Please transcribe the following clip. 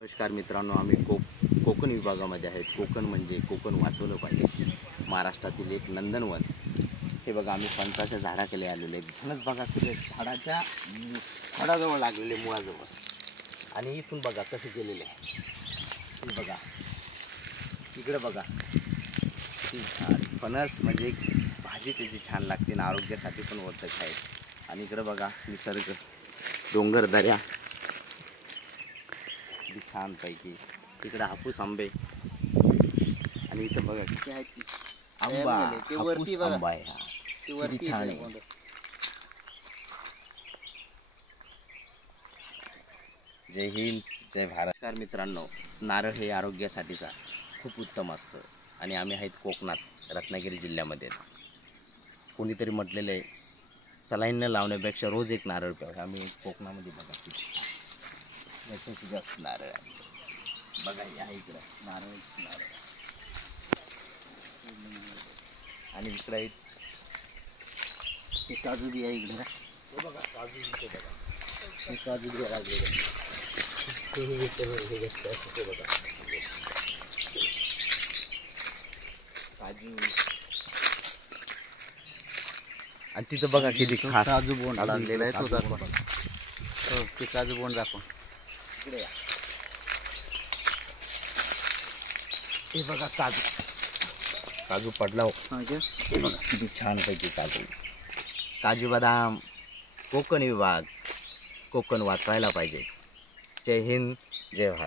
नमस्कार मित्रांनो, आम्ही कोकण विभागामध्ये आहेत। कोकण म्हणजे कोकण वाचवलं पाहिजे। महाराष्ट्रातील एक नंदनवन। हे बघा, आम्ही फणसाच्या झाडाखाली आलेले आहेत। फणस बघा किती झाडाच्या खोडाजवळ लागलेले, मुळाजवळ। आणि इथून बघा कसे गेलेले आहे। हे बघा, इकडे बघा किती झाड। फणस म्हणजे भाजी त्याची छान लागते ना, आरोग्यासाठी पण वर्धक आहे। आणि इकडे बघा निसर्ग, डोंगर दऱ्या छान पैकी। इकडे हापूस आंबे आणि इथं बघा किती आहेत की आंबा, हापूस आंबा आहे हा, किती छान आहे। जय हिंद, जय भारत। नमस्कार मित्रांनो, नारळ हे आरोग्यासाठीचा खूप उत्तम असतं आणि आम्ही आहेत कोकणात, रत्नागिरी जिल्ह्यामध्ये। कोणीतरी म्हटलेलं आहे, सलाईन न लावण्यापेक्षा रोज एक नारळ प्यावं। आम्ही कोकणामध्ये बघा किती जास्त नारळ आहे। बघा या इकडे नारळ आणि इकडे हे काजू बी आहे इकडे। हे बघा काजू, इथे बघा हे काजू बी लागलेले हे बघा काजू। आणि तिथं बघा किती खास काजू बोंड लागलेला आहे, तो दाखवा। हो, ते काजू बोंड दाखवा इकडे या। हे बघा काजू पडला हो। हे बघा किती छान पैकी काजू बदाम। कोकण विभाग, कोकण वाचवायला पाहिजे। जय हिंद, जय भारत।